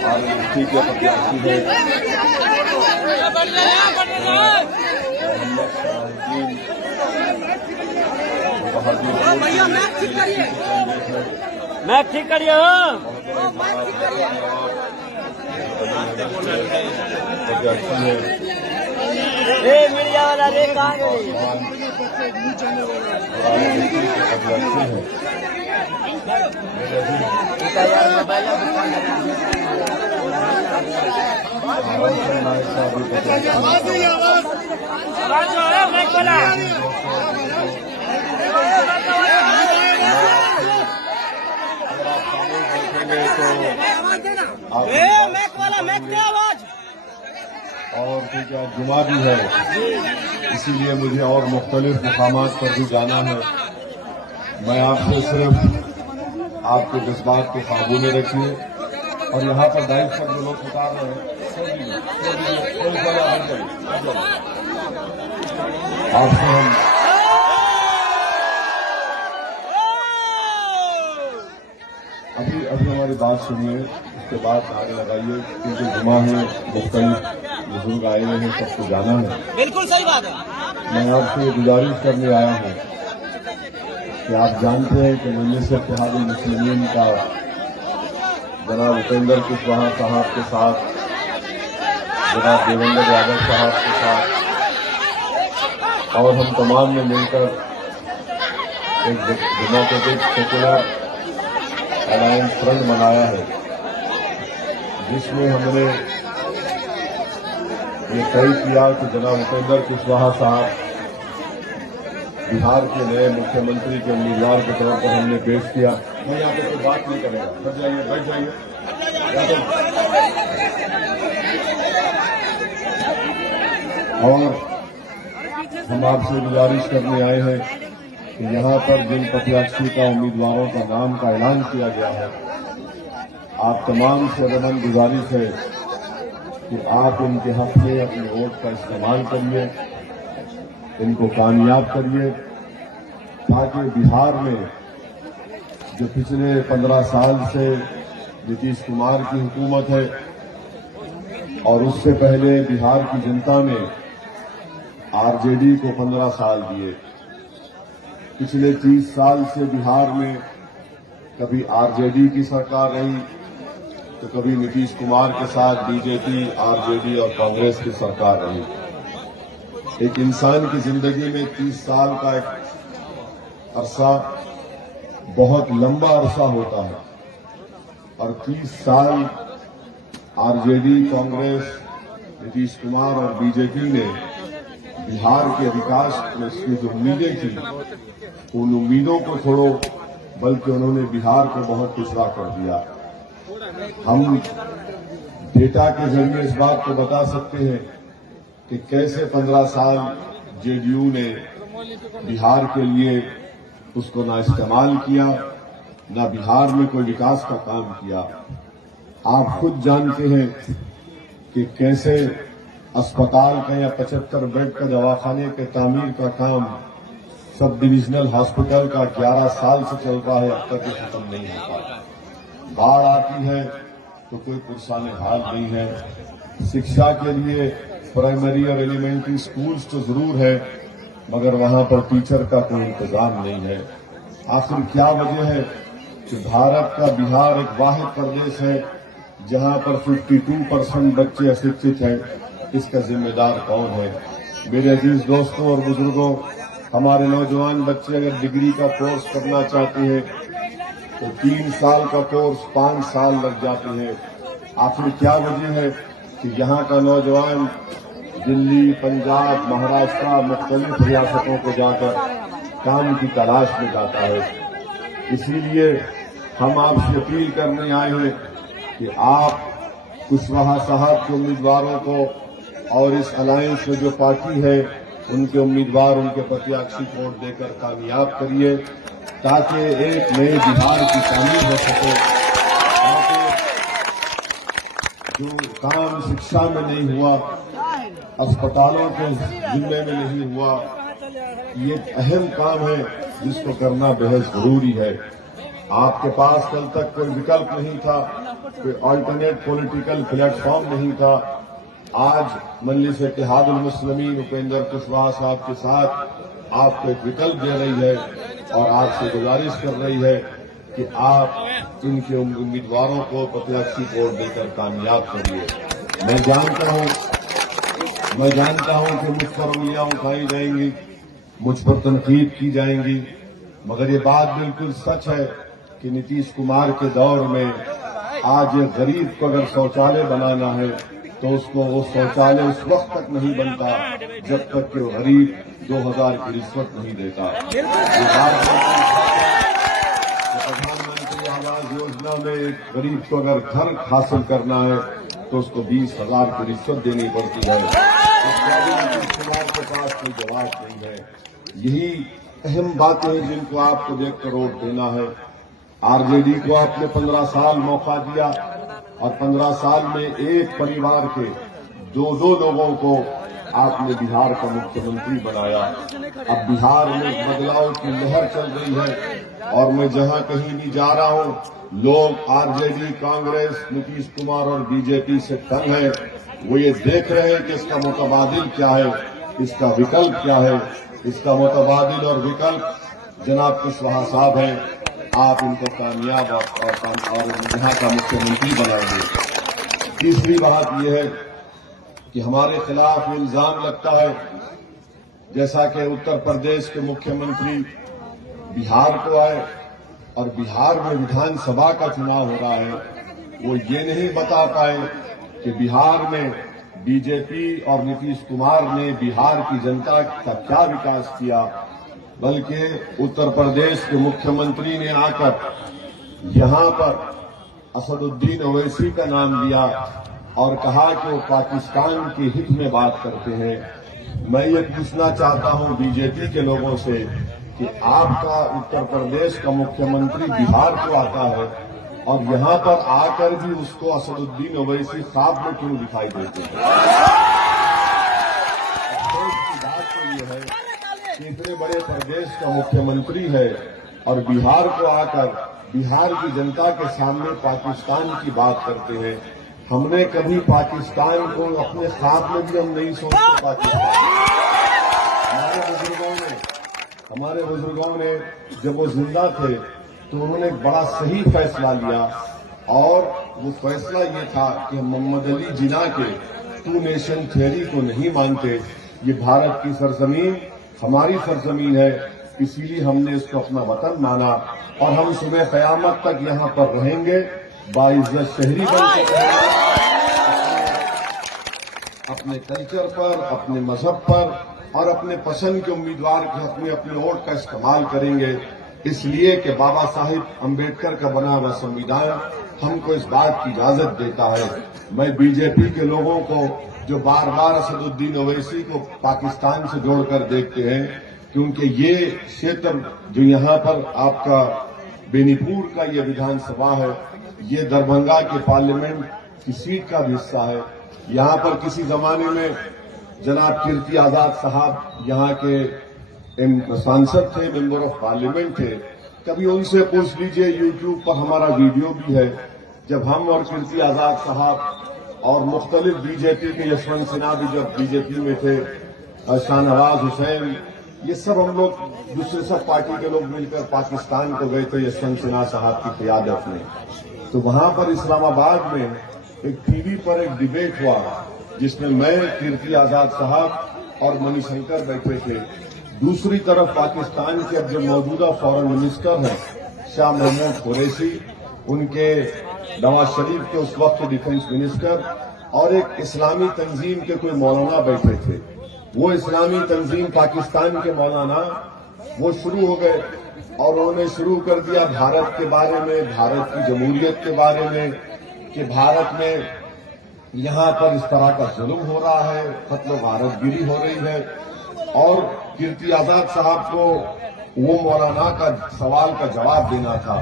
Parliamentary के प्रत्याशी है मैं ठीक करिए प्रत्याशी है मीडिया वाला रे कहाँ गई प्रत्याशी है और ठीक है जुमा भी है, इसीलिए मुझे और मुख्तलिफ मुकामात पर भी जाना है। मैं आपसे सिर्फ आपके जज्बात को काबू में रखिए और यहाँ पर दाइव पर जो लोग उतार रहे हैं आपसे हम अभी हमारी बात सुनिए, उसके बाद नारे लगाइए, क्योंकि जुमा है, मुख्तलिफ बुजुर्ग आए हुए हैं, सबको जाना है। बिल्कुल सही बात है। मैं आपसे गुजारिश करने आया हूँ कि आप जानते हैं कि मजलिस इत्तेहादुल मुस्लिमीन का जनाब उपेंद्र कुशवाहा साहब के साथ, जनाब देवेंद्र यादव साहब के साथ और हम तमाम ने मिलकर एक डेमोक्रेटिक सेकुलर अलायंस फ्रंट बनाया है, जिसमें हमने ये तय किया कि जनाब उपेंद्र कुशवाहा साहब बिहार के नए मुख्यमंत्री के उम्मीदवार के तौर पर हमने पेश किया। मैं यहाँ पे कोई बात नहीं करेगा, बैठ जाइए बैठ जाइए। और हम आपसे गुजारिश करने आए हैं कि यहाँ पर जिन प्रत्याशी का उम्मीदवारों का नाम का ऐलान किया गया है, आप तमाम से अदमन गुजारिश है कि आप इनके हक में अपने वोट का इस्तेमाल करिए, इनको कामयाब करिए, ताकि बिहार में जो पिछले 15 साल से नीतीश कुमार की हुकूमत है और उससे पहले बिहार की जनता ने आरजेडी को 15 साल दिए। पिछले 30 साल से बिहार में कभी आरजेडी की सरकार रही तो कभी नीतीश कुमार के साथ बीजेपी, आरजेडी और कांग्रेस की सरकार रही। एक इंसान की जिंदगी में 30 साल का एक अरसा बहुत लंबा अरसा होता है और 30 साल आरजेडी, कांग्रेस, नीतीश कुमार और बीजेपी ने बिहार के विकास में की जो उम्मीदें थी, उन उम्मीदों को छोड़ो, बल्कि उन्होंने बिहार को बहुत पिछड़ा कर दिया। हम डेटा के जरिए इस बात को बता सकते हैं कि कैसे 15 साल जेडीयू ने बिहार के लिए उसको ना इस्तेमाल किया, ना बिहार में कोई विकास का काम किया। आप खुद जानते हैं कि कैसे अस्पताल का या 75 बेड का दवाखाने के तामीर का काम सब डिविजनल हॉस्पिटल का 11 साल से चल रहा है, अब तक ये खत्म नहीं होता। बाढ़ आती है तो कोई पुरसान हाल नहीं है। शिक्षा के लिए प्राइमरी और एलिमेंट्री स्कूल्स तो जरूर है, मगर वहां पर टीचर का कोई इंतजाम नहीं है। आखिर क्या वजह है कि भारत का बिहार एक वाहिद प्रदेश है जहां पर 52% बच्चे अशिक्षित हैं? इसका जिम्मेदार कौन है? मेरे अजीज दोस्तों और बुजुर्गों, हमारे नौजवान बच्चे अगर डिग्री का कोर्स करना चाहते हैं तो 3 साल का कोर्स 5 साल लग जाते हैं। आखिर क्या वजह है कि यहाँ का नौजवान दिल्ली, पंजाब, महाराष्ट्र, मुख्तलिफ रियासतों को जाकर काम की तलाश में जाता है? इसीलिए हम आपसे अपील करने आए हैं कि आप कुशवाहा साहब के उम्मीदवारों को और इस अलायंस में जो पार्टी है उनके उम्मीदवार, उनके प्रत्याशी को वोट देकर कामयाब करिए, ताकि एक नए बिहार की तामीर हो सके, ताकि जो काम शिक्षा में नहीं हुआ, अस्पतालों के जिम्मे में नहीं हुआ, ये अहम काम है जिसको करना बेहद जरूरी है। आपके पास कल तक कोई विकल्प नहीं था, कोई अल्टरनेट पॉलिटिकल प्लेटफॉर्म नहीं था। आज मजलिस इत्तेहादुल मुस्लिमीन उपेंद्र कुशवाहा साहब के साथ आपको एक विकल्प दे रही है और आपसे गुजारिश कर रही है कि आप इनके उम्मीदवारों को प्रत्याशी वोट देकर कामयाब करिए। मैं जानता हूं कि मुझ पर उंगलियां उठाई जाएंगी, मुझ पर तनकीद की जाएंगी, मगर ये बात बिल्कुल सच है कि नीतीश कुमार के दौर में आज एक गरीब को अगर शौचालय बनाना है तो उसको वो शौचालय उस वक्त तक नहीं बनता जब तक कि वो गरीब 2000 की रिश्वत नहीं देता। प्रधानमंत्री आवास योजना में एक गरीब को अगर घर हासिल करना है तो उसको 20,000 की रिश्वत देनी पड़ती है। नीतीश कुमार के पास कोई जवाब नहीं है। यही अहम बातें हैं जिनको आपको देखकर वोट देना है। आरजेडी को आपने 15 साल मौका दिया और 15 साल में एक परिवार के दो लोगों को आपने बिहार का मुख्यमंत्री बनाया। अब बिहार में बदलाव की लहर चल रही है और मैं जहां कहीं भी जा रहा हूं, लोग आरजेडी, कांग्रेस, नीतीश कुमार और बीजेपी से तंग है। वो ये देख रहे हैं कि इसका मुतबादिल क्या है, इसका विकल्प क्या है। इसका मुतबादिल और विकल्प जनाब कुशवाहा साहब हैं। आप इनको कामयाब और यहाँ का मुख्यमंत्री बनाएंगे। तीसरी बात यह है कि हमारे खिलाफ इल्जाम लगता है, जैसा कि उत्तर प्रदेश के मुख्यमंत्री बिहार को आए और बिहार में विधानसभा का चुनाव हो रहा है, वो ये नहीं बता पाए कि बिहार में बीजेपी और नीतीश कुमार ने बिहार की जनता का क्या विकास किया, बल्कि उत्तर प्रदेश के मुख्यमंत्री ने आकर यहां पर असदुद्दीन ओवैसी का नाम लिया और कहा कि वो पाकिस्तान के हित में बात करते हैं। मैं ये पूछना चाहता हूं बीजेपी के लोगों से कि आपका उत्तर प्रदेश का मुख्यमंत्री बिहार को आता है और यहां पर आकर भी उसको असदुद्दीन ओवैसी ख्वाब में क्यों दिखाई देते हैं? अफसोस की बात तो ये है कि इतने बड़े प्रदेश का मुख्यमंत्री है और बिहार को आकर बिहार की जनता के सामने पाकिस्तान की बात करते हैं। हमने कभी पाकिस्तान को अपने ख्वाब में भी हम नहीं सोचते। पाकिस्तान हमारे बुजुर्गों ने जब वो जिंदा थे तो उन्होंने एक बड़ा सही फैसला लिया और वो फैसला ये था कि मोहम्मद अली जिन्ना के 2 नेशन थ्योरी को नहीं मानते। ये भारत की सरजमीन हमारी सरजमीन है, इसीलिए हमने इसको अपना वतन माना और हम सुबह कयामत तक यहाँ पर रहेंगे, बाइज्जत शहरी बनकर रहेंगे, अपने कल्चर पर, अपने मजहब पर और अपने पसंद के उम्मीदवार के हक में अपने वोट का इस्तेमाल करेंगे। इसलिए कि बाबा साहिब अम्बेडकर का बना हुआ संविधान हमको इस बात की इजाजत देता है। मैं बीजेपी के लोगों को जो बार बार असदुद्दीन ओवैसी को पाकिस्तान से जोड़कर देखते हैं, क्योंकि ये क्षेत्र जो यहाँ पर आपका बेनीपुर का ये विधानसभा है, ये दरभंगा के पार्लियामेंट की सीट का भी हिस्सा है। यहाँ पर किसी जमाने में जनाब कीर्ति आजाद साहब यहाँ के सांसद थे, मेंबर ऑफ पार्लियामेंट थे। कभी उनसे पूछ लीजिए, यूट्यूब पर हमारा वीडियो भी है, जब हम और कीर्ति आजाद साहब और मुख्तलिफ बीजेपी के यशवंत सिन्हा भी जब बीजेपी में थे, शाहनवाज हुसैन, ये सब हम लोग दूसरे सब पार्टी के लोग मिलकर पाकिस्तान को गए थे यशवंत सिन्हा साहब की क़ियादत में। तो वहां पर इस्लामाबाद में एक टीवी पर एक डिबेट हुआ जिसमें मैं, कीर्ति आजाद साहब और मणिशंकर बैठे थे। दूसरी तरफ पाकिस्तान के अब जो मौजूदा फॉरेन मिनिस्टर हैं शाह महमूद कुरैशी, उनके नवाज शरीफ के उस वक्त डिफेंस मिनिस्टर और एक इस्लामी तंजीम के कोई मौलाना बैठे थे। वो इस्लामी तंजीम पाकिस्तान के मौलाना वो शुरू हो गए और उन्होंने शुरू कर दिया भारत के बारे में, भारत की जमहूरियत के बारे में, कि भारत में यहाँ पर इस तरह का जुल्म हो रहा है, कत्ल गारतगिरी हो रही है। और कीर्ति आजाद साहब को वो मौलाना का सवाल का जवाब देना था।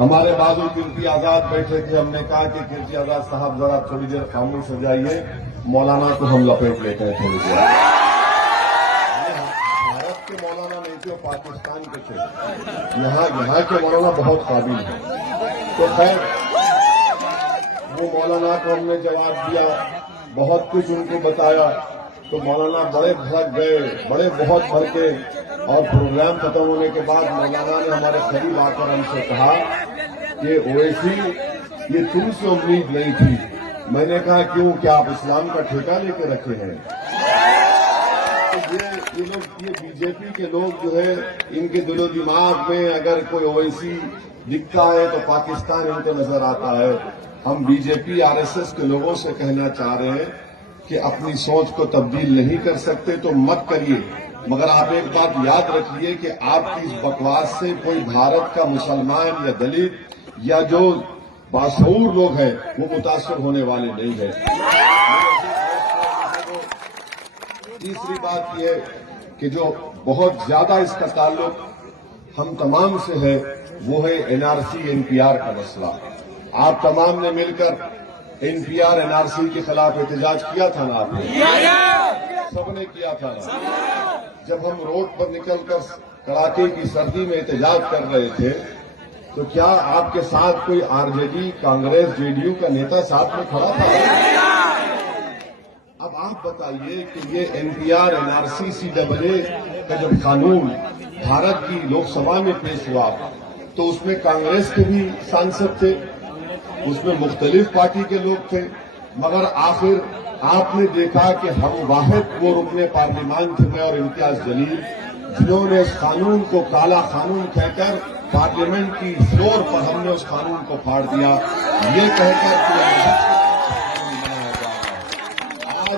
हमारे बाजू कीर्ति आजाद बैठे थे, हमने कहा कि कीर्ति आजाद साहब जरा थोड़ी देर खामोश हो जाइए, मौलाना को हम लपेट लेते हैं थोड़ी देर। भारत के मौलाना नहीं थे, पाकिस्तान के थे। यहाँ के मौलाना बहुत काबिल है। तो खैर वो मौलाना को हमने जवाब दिया, बहुत कुछ उनको बताया, तो मौलाना बड़े भड़क गए, बहुत भड़के। और प्रोग्राम खत्म होने के बाद मौलाना ने हमारे करीब आकर हमसे कहा कि ओवैसी, ये तुमसे उम्मीद नहीं थी। मैंने कहा क्यों, क्या आप इस्लाम का ठेका लेके रखे हैं? तो ये बीजेपी के लोग जो है, इनके दिलो दिमाग में अगर कोई ओवैसी दिखता है तो पाकिस्तान इनको नजर आता है। हम बीजेपी आरएसएस के लोगों से कहना चाह रहे हैं कि अपनी सोच को तब्दील नहीं कर सकते तो मत करिए, मगर आप एक बात याद रखिए कि आपकी इस बकवास से कोई भारत का मुसलमान या दलित या जो बाशऊर लोग हैं वो मुतासर होने वाले नहीं है। तीसरी बात यह कि जो बहुत ज्यादा इसका ताल्लुक हम तमाम से है, वो है एनआरसी एनपीआर का मसला। आप तमाम ने मिलकर एनपीआर एनआरसी के खिलाफ एहतजाज किया था ना? आपने सबने किया था ना? जब हम रोड पर निकलकर कड़ाके की सर्दी में एहतजाज कर रहे थे तो क्या आपके साथ कोई आरजेडी, कांग्रेस, जेडीयू का नेता साथ में खड़ा था? अब आप बताइए कि ये एनपीआर एनआरसी सीएए का जब कानून भारत की लोकसभा में पेश हुआ तो उसमें कांग्रेस के भी सांसद थे, उसमें मुख्तलिफ पार्टी के लोग थे, मगर आखिर आपने देखा कि हम वाहिद वो रुकने पार्लियामान थे, मैं और इम्तियाज जलील, जिन्होंने इस कानून को काला कानून कहकर पार्लियामेंट की फ्लोर पर हमने उस कानून को फाड़ दिया, ये कहकर कि आज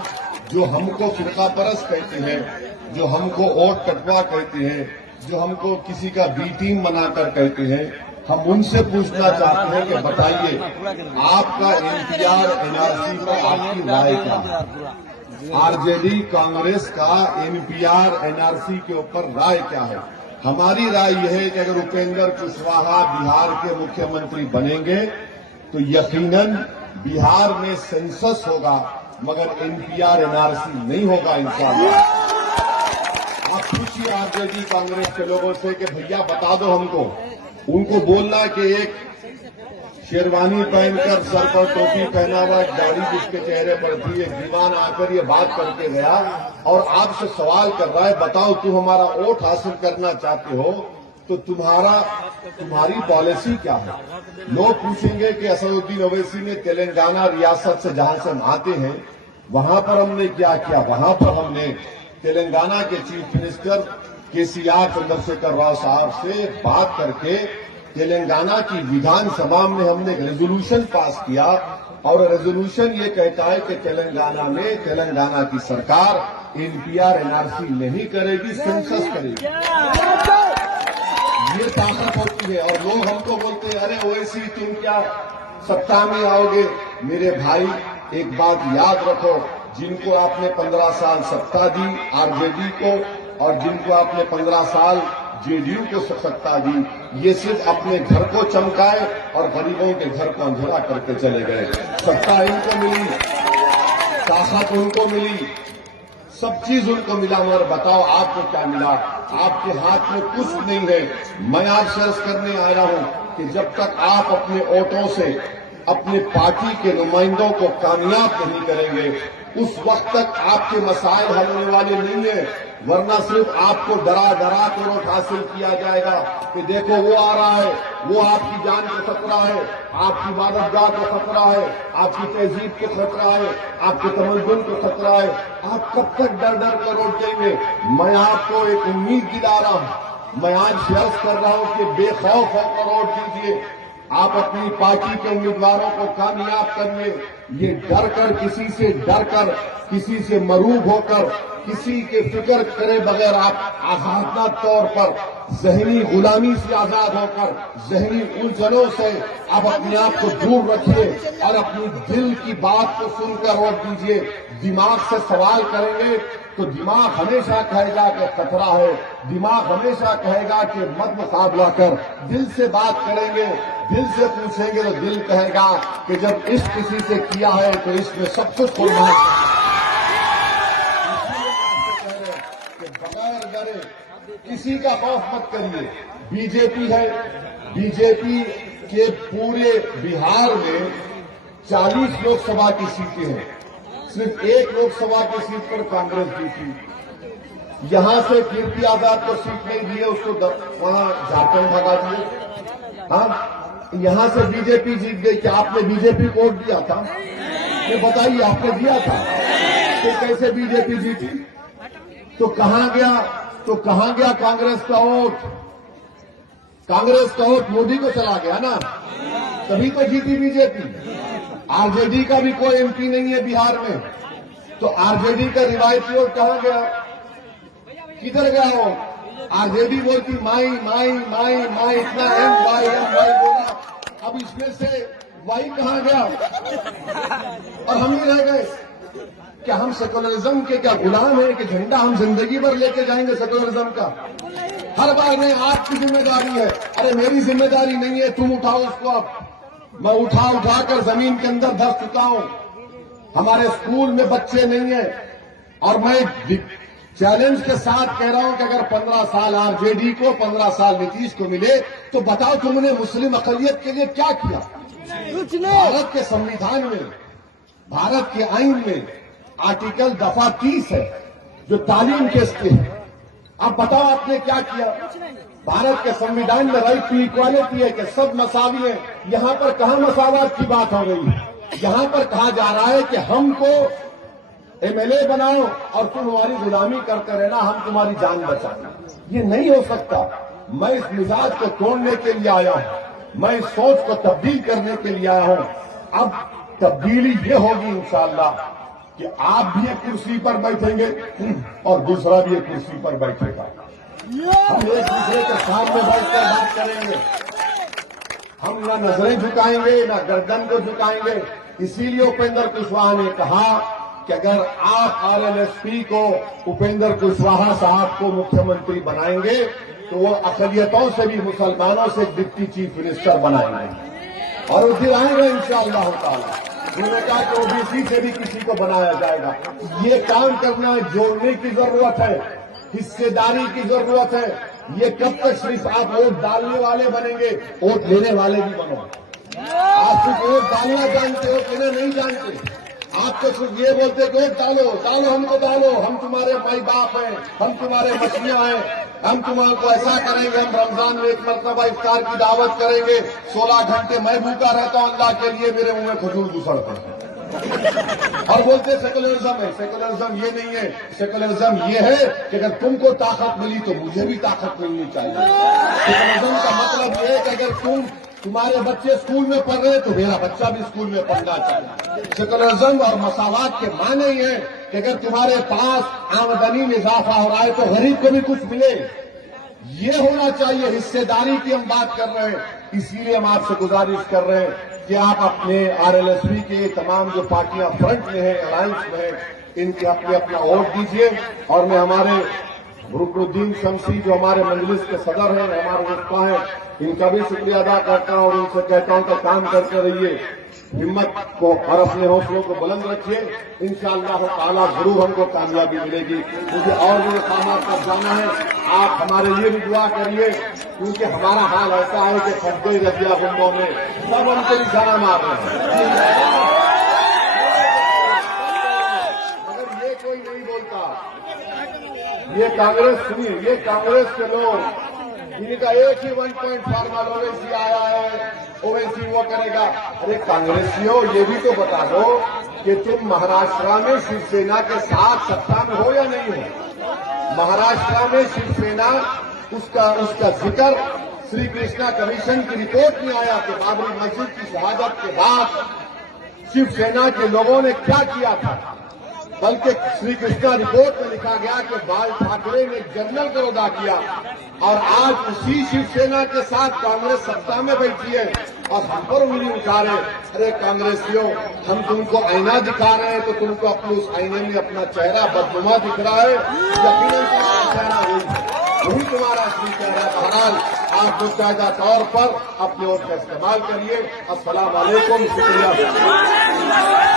जो हमको फिरका परस्त कहते हैं, जो हमको वोट कटवा कहते हैं, जो हमको किसी का बी टीम बनाकर कहते हैं, हम उनसे पूछना चाहते हैं कि बताइए आपका एनपीआर एनआरसी पर आपकी राय क्या है? आरजेडी कांग्रेस का एनपीआर एनआरसी के ऊपर राय क्या है? हमारी राय यह है कि अगर उपेंद्र कुशवाहा बिहार के मुख्यमंत्री बनेंगे तो यकीनन बिहार में सेंसस होगा, मगर एनपीआर एनआरसी नहीं होगा इंशाअल्लाह। आप पूछिए आरजेडी कांग्रेस के लोगों से कि भैया बता दो हमको। उनको बोलना कि एक शेरवानी पहनकर सर पर टोपी पहना हुआ एक दाढ़ी जिसके चेहरे पर थी, एक दीवान आकर ये बात करके गया और आपसे सवाल कर रहा है, बताओ तुम हमारा वोट हासिल करना चाहते हो तो तुम्हारी पॉलिसी क्या है? लोग पूछेंगे कि असदुद्दीन ओवैसी ने तेलंगाना रियासत से जहां से हम आते हैं वहां पर हमने क्या किया? वहां पर हमने तेलंगाना के चीफ मिनिस्टर केसीआर चंद्रशेखर राव साहब से बात करके तेलंगाना की विधानसभा में हमने एक रेजोल्यूशन पास किया और रेजोल्यूशन ये कहता है कि तेलंगाना में तेलंगाना की सरकार एनपीआर एनआरसी नहीं करेगी, सेंसस करेगी। ये ताकत होती है। और लोग हमको बोलते हैं अरे ओवैसी तुम क्या सत्ता में आओगे? मेरे भाई एक बात याद रखो, जिनको आपने 15 साल सत्ता दी आरजेडी को और जिनको आपने 15 साल जेडीयू को सत्ता दी, ये सिर्फ अपने घर को चमकाए और गरीबों के घर को अंधेरा करके चले गए। सत्ता इनको मिली, ताकत उनको मिली, सब चीज उनको मिला, मगर बताओ आपको क्या मिला? आपके हाथ में कुछ नहीं है। मैं आपसे अर्ज करने आया हूं कि जब तक आप अपने वोटों से अपने पार्टी के नुमाइंदों को कामयाब नहीं करेंगे उस वक्त तक आपके मसाइल हल होने वाले नहीं है। वरना सिर्फ आपको डरा डरा कर वोट हासिल किया जाएगा कि देखो वो आ रहा है, वो आपकी जान को खतरा है, आपकी मानवता को खतरा है, आपकी तहजीब को खतरा है, आपके तमद्दुन को खतरा है। आप कब तक डर डर कर वोट देंगे? मैं आपको एक उम्मीद दिला रहा हूं, मैं आज अर्ज कर रहा हूं कि बेखौफ होकर वोट दीजिए। आप अपनी पार्टी के उम्मीदवारों को कामयाब करने, ये डर कर किसी से मरूब होकर किसी के फिक्र करे बगैर आप आजादना तौर पर जहनी गुलामी से आजाद होकर जहनी उलझनों से आप अपने आप को दूर रखिए और अपनी दिल की बात को सुनकर वोट दीजिए। दिमाग से सवाल करेंगे तो दिमाग हमेशा कहेगा कि खतरा है, दिमाग हमेशा कहेगा कि मत मुकाबला कर। दिल से बात करेंगे, दिल से पूछेंगे तो दिल कहेगा कि जब इश्क किसी से किया है तो इसमें सब कुछ कुर्बान बगैर डरे किसी का खौफ मत करिए। बीजेपी है, बीजेपी के पूरे बिहार में 40 लोकसभा की सीटें हैं, सिर्फ एक लोकसभा की सीट पर कांग्रेस जीती। यहां से कीर्ति आजाद को सीट नहीं दी है, उसको वहां झारखंड भगा दिए। हाँ, यहां से बीजेपी जीत गई। क्या आपने बीजेपी को वोट दिया था? ये बताइए, आपने दिया था? तो कैसे बीजेपी जीती? तो कहां गया कांग्रेस का वोट? कांग्रेस का वोट मोदी को चला गया ना, तभी तो जीती बीजेपी। आरजेडी का भी कोई एमपी नहीं है बिहार में, तो आरजेडी का रिवायती वोट कहां गया? किधर गया वो? आरजेडी बोलती माई माई माई माई, इतना एम वाई बोला, अब इसमें से वाई कहां गया? और हम ही रह गए। क्या हम सेकुलरिज्म के क्या गुलाम है कि झंडा हम जिंदगी भर लेके जाएंगे सेकुलरिज्म का? हर बार नहीं, आपकी जिम्मेदारी है। अरे मेरी जिम्मेदारी नहीं है, तुम उठाओ उसको। अब मैं उठा कर जमीन के अंदर धस चुका हूं। हमारे स्कूल में बच्चे नहीं है, और मैं चैलेंज के साथ कह रहा हूं कि अगर 15 साल आरजेडी को 15 साल नीतीश को मिले तो बताओ तुमने मुस्लिम अकलियत के लिए क्या किया? भारत के संविधान में, भारत के आईन में आर्टिकल दफा 30 है जो तालीम के लिए है। अब बताओ आपने क्या किया? भारत के संविधान में राइट टू इक्वालिटी है कि सब मसावी है। यहां पर कहां मसावत की बात हो रही है? यहां पर कहा जा रहा है कि हमको एमएलए बनाओ और तुम हमारी गुलामी करते रहना, हम तुम्हारी जान बचाना। ये नहीं हो सकता। मैं इस मिजाज को तोड़ने के लिए आया हूं, मैं इस सोच को तब्दील करने के लिए आया हूं। अब तब्दीली ये होगी इंशाअल्लाह कि आप भी एक कुर्सी पर बैठेंगे और दूसरा भी एक कुर्सी पर बैठेगा। हम एक दूसरे के सामने बैठकर बात करेंगे। हम न नजरें झुकाएंगे न गर्दन को झुकाएंगे। इसीलिए उपेंद्र कुशवाहा ने कहा कि अगर आप आरएलएसपी को उपेंद्र कुशवाहा साहब को मुख्यमंत्री बनाएंगे तो वो अकलियतों से भी, मुसलमानों से डिप्टी चीफ मिनिस्टर बनाएंगे और वो दिलाएंगे इंशाअल्लाह ताला। उन्होंने कहा कि ओबीसी से भी किसी को बनाया जाएगा। ये काम करना है, जोड़ने की जरूरत है, हिस्सेदारी की जरूरत है। ये कब तक सिर्फ आप वोट डालने वाले बनेंगे? वोट लेने वाले भी बनो। आप सिर्फ वोट डालना जानते हो, लेना नहीं जानते। आप तो सिर्फ ये बोलते कि वोट डालो डालो, हमको डालो, हम तुम्हारे माई बाप हैं, हम तुम्हारे मछलियां हैं, हम तुम्हारे ऐसा करेंगे, हम रमजान में एक मरतबा इफ्तार की दावत करेंगे, 16 घंटे मैं भूखा रहता हूं अल्लाह के लिए, मेरे मुंह में खजूर दूसरते हैं। और बोलते सेकुलरिज्म है। सेकुलरिज्म ये नहीं है। सेकुलरिज्म ये है कि अगर तुमको ताकत मिली तो मुझे भी ताकत मिलनी चाहिए। सेकुलरिज्म का मतलब ये है कि अगर तुम्हारे बच्चे स्कूल में पढ़ रहे हैं तो मेरा बच्चा भी स्कूल में पढ़ना चाहिए। सेकुलरिज्म और मसावात के माने ये है कि अगर तुम्हारे पास आमदनी में इजाफा हो रहा है तो गरीब को भी कुछ मिले। ये होना चाहिए। हिस्सेदारी की हम बात कर रहे हैं। इसीलिए हम आपसे गुजारिश कर रहे हैं कि आप अपने आरएलएसपी के तमाम जो पार्टियां फ्रंट में हैं, अलायंस में हैं, इनके अपना वोट दीजिए। और मैं हमारे रुकनुद्दीन शमसी जो हमारे मजलिस के सदर हैं, हमारे वक्ता हैं, इनका भी शुक्रिया अदा करता हूं और उनसे कहता हूं कि काम करते रहिए, हिम्मत को और अपने हौसलों को बुलंद रखिए। इंशाअल्लाह ताला जरूर हमको कामयाबी मिलेगी। मुझे और भी काम पर जाना है, आप हमारे लिए भी दुआ करिए, क्योंकि हमारा हाल ऐसा है कि खड्डे रजिया गुंडों में सब हमको निशाना मार रहे हैं। अगर ये कोई नहीं बोलता, ये कांग्रेस सुनिए, ये कांग्रेस के लोग, इनका एक ही 1 पॉइंट फॉर्मल ओवैसी आया है, ओवैसी वो करेगा। अरे कांग्रेसियों, ये भी तो बता दो कि तुम महाराष्ट्र में शिवसेना के साथ सत्ता में हो या नहीं हो। महाराष्ट्र में शिवसेना, उसका जिक्र श्री कृष्णा कमीशन की रिपोर्ट में आया कि बाबरी मस्जिद की शहादत के बाद शिवसेना के लोगों ने क्या किया था। बल्कि श्री कृष्णा रिपोर्ट में लिखा गया कि बाल ठाकरे ने जनरल का अदा किया और आज उसी शिवसेना के साथ कांग्रेस सत्ता में बैठी है और हम पर उंगली उठा रहे। अरे कांग्रेसियों, हम तुमको आईना दिखा रहे हैं तो तुमको अपने उस आईने में अपना चेहरा बदनुमा दिख रहा है। यकीनन तुम्हारा चेहरा वही तुम्हारा असली चेहरा है। बहरहाल आप मुस्तैदा तौर पर अपने वोट का इस्तेमाल करिए। अस्सलाम वालेकुम, शुक्रिया।